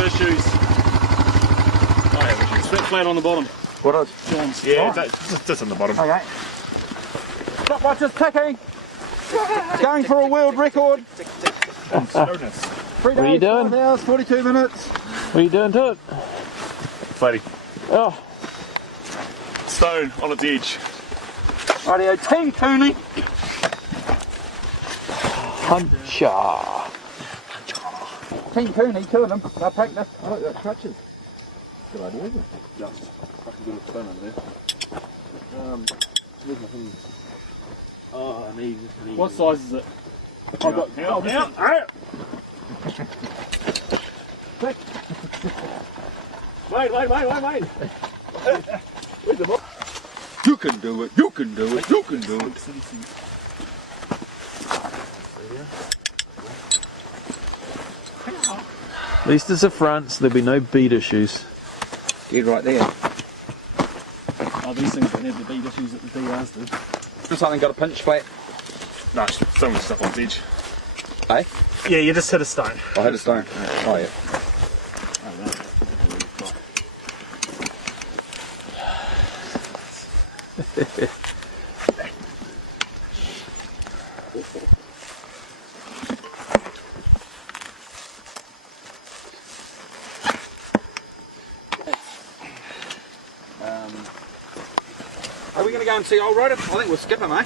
have issues. I have issues. Split flat on the bottom. What is? John's. Yeah, just on the bottom. Okay. Stopwatch is ticking. Going for a world record. Slowness. 3 days, What are you doing? 5 hours, 42 minutes. What are you doing to it? Flatty. Oh, Stone on its edge. Rightio, Team Cooney. Puncture. Team Cooney, 2 of them. They'll practice. Oh, look, got crutches. Good idea, isn't it? Just fucking good at stone over there. Where's my thing? Oh, I need. What size is it? I've got. Out. Wait. Where's the box? You can do it, you can do it, you can do it. At least it's a front, so there'll be no bead issues. Dead right there. Oh, these things don't have the bead issues that the DRs do. Something got a pinch flat. No, some of the stuff on its edge. Hey? Yeah, you just hit a stone. I hit a stone. Oh yeah. Are we going to go and see old Ryder? I think we'll skip him, eh?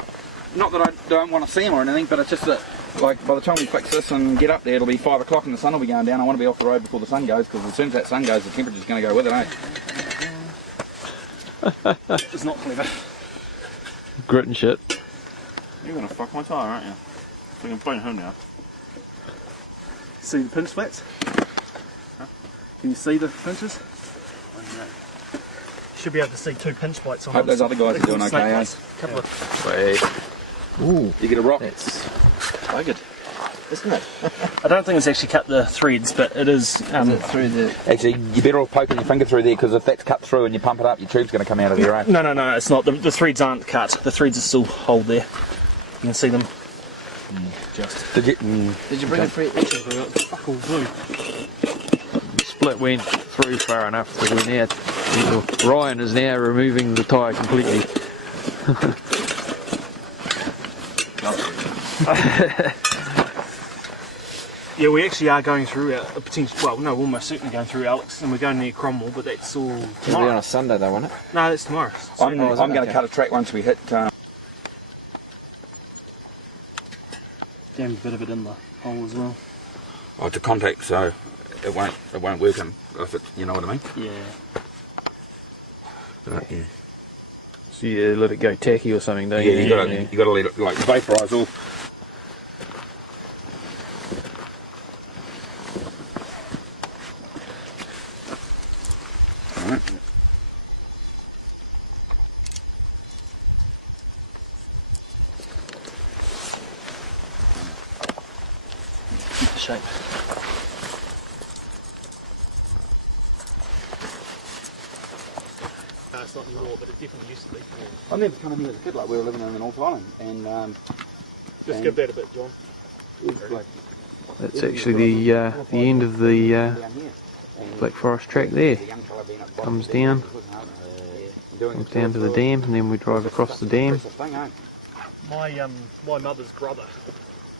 Not that I don't want to see him or anything, but it's just that, like, by the time we fix this and get up there, it'll be 5 o'clock and the sun will be going down. I want to be off the road before the sun goes, because as soon as that sun goes, the temperature's going to go with it, eh? It's not clever. Grit and shit. You're going to fuck my tyre, aren't you? So I can phone home now. See the pinch flats? Huh? Can you see the pinches? Should be able to see 2 pinch plates on Hope those other guys are doing okay, eh? Couple of Sweet. Ooh. You get a rock? That's Buggered, isn't it? I don't think it's actually cut the threads, but it is through the. Actually, you're better off poking your finger through there, because if that's cut through and you pump it up, your tube's going to come out of there, eh? No, it's not. The threads aren't cut. The threads are still hold there. You can see them. Just. Did you bring the thread? Fuck all blue. Split went through far enough that we're now. Ryan is now removing the tyre completely. Yeah, we actually are going through a potential. Well, no, we're almost certainly going through Alex, and we're going near Cromwell, but that's all It'll be tomorrow. on a Sunday though, won't it? No, that's tomorrow. I'm going to cut a track once we hit. Damn a bit of it in the hole as well. Oh, to contact, so it won't work if it, you know what I mean? Yeah. Yeah. So you let it go tacky or something, don't you? You got to let it like vaporise all. Alright. Keep the shape. No, it's not anymore, but it definitely used to be. Yeah. I remember coming here as a kid, like we were living in the North Island, and Just give that a bit, John. like, That's actually the end of the down here. Black Forest track there. The young fella being at the Comes down, comes down to the dam, and then we drive across the dam thing, eh? My mother's brother,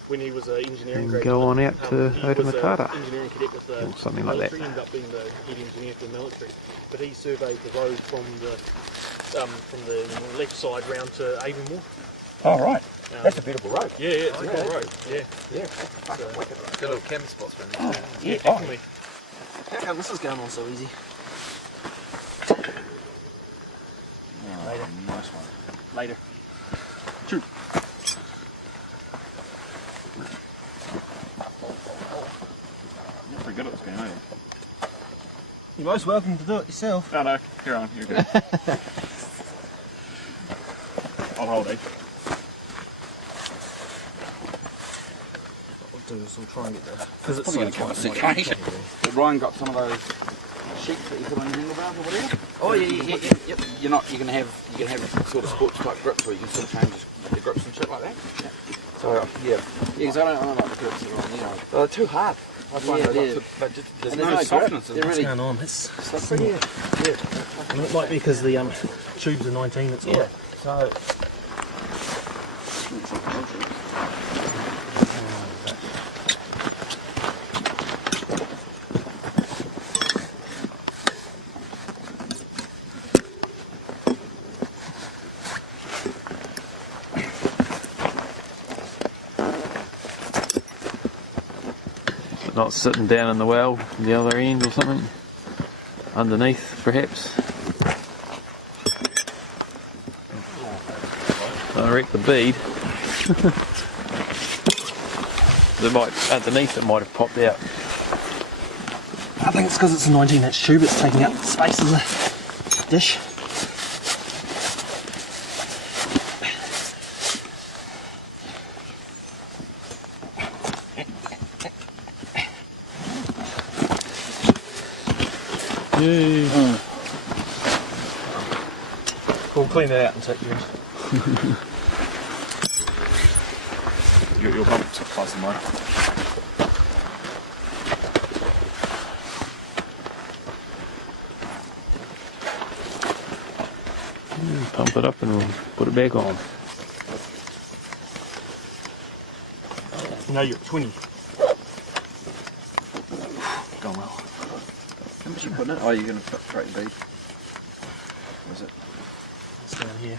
when he was an engineering and graduate, go on out to he was Otamatata. an engineering cadet with the Or something like that. military, ended up being the head engineer for the military. But he surveyed the road from the left side round to Avonmore. Oh right, that's a beautiful road. Yeah, it's a good road. Yeah, Yeah, that's a fucking wicked road. Good little camping spots for him. yeah, definitely. How come this is going on so easy? Later. Nice one. Later. Shoot. You're pretty good at this game, aren't you? You're most welcome to do it yourself. No, you're on. You're good. I'll hold it. What I'll do is we'll try and get there. Because it's Probably going to cover situation. But Ryan got some of those sheets that you put on your handlebars or whatever. Oh yeah. Yep. You can have sort of sports type grips where you can still change the grips and shit like that. So yeah, Yeah, because I don't like the grips at all. You know. they're too hard. I find Yeah, those yeah. there's And no grip. softness in They're them. really Going on. It's pretty. and it might be because the tubes are 19. It's Yeah. So Not sitting down in the well from the other end or something. Underneath, perhaps. I wrecked the bead. Underneath it might have popped out. I think it's because it's a 19-inch tube. It's taking up space in the dish. Yay. We'll clean that out and take yours. your pump took close than mine. Pump it up and we'll put it back on. No, you're at 20. Gone well. How much you putting in? Oh, you're going to put straight bead. Was it? It's down here.